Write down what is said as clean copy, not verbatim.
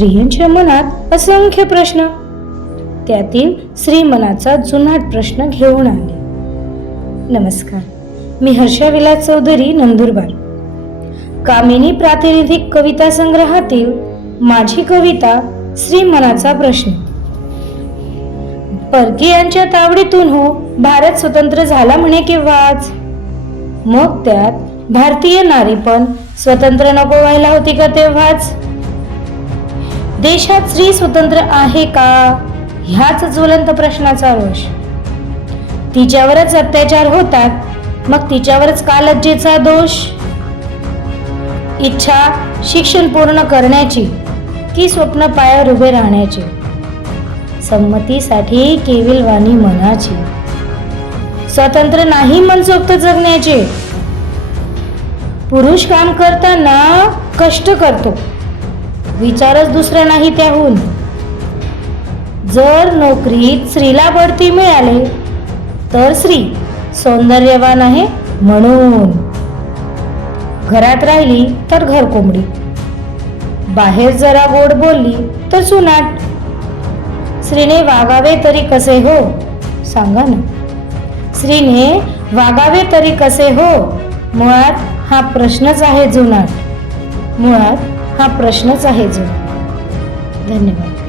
स्त्रियांच्या मनात असंख्य प्रश्न. त्यातील स्त्री मनाचा जुनाट प्रश्न घेऊन आले. नमस्कार, मी हर्षा विलास चौधरी, नंदुरबार. कामिनी प्रातिनिधिक कविता संग्रहातील माझी कविता स्त्री मनाचा प्रश्न. परकीयांच्या तावडीतून हो भारत स्वतंत्र झाला म्हणे केव्हाच. मग त्यात भारतीय नारी पण स्वतंत्र नको व्हायला होती का तेव्हाच. देशात स्त्री स्वतंत्र आहे का, ह्याच ज्वलंत प्रश्नाचा रोष. तिच्यावरच अत्याचार होतात, मग तिच्यावरच का लज्जेचा दोष. इच्छा शिक्षण पूर्ण करण्याची की स्वप्न पायावर उभे राहण्याची, संमतीसाठी केविलवाणी मनाची. स्वतंत्र नाही मनसोक्त जगण्याचे. पुरुष काम करताना कष्ट करतो, विचारच दुसरा नाही त्याहून. जर नोकरीत स्त्रीला बढती मिळाले तर स्त्री सौंदर्यवान आहे म्हणून. घरात राहिली तर घर कोंबडी, बाहेर जरा गोड बोलली तर सुनाट. स्त्रीने वागावे तरी कसे हो, सांगा ना. स्त्रीने वागावे तरी कसे हो, मुळात हा प्रश्नच आहे जुनाट. मुळात हा प्रश्नच आहे जुनाट. धन्यवाद.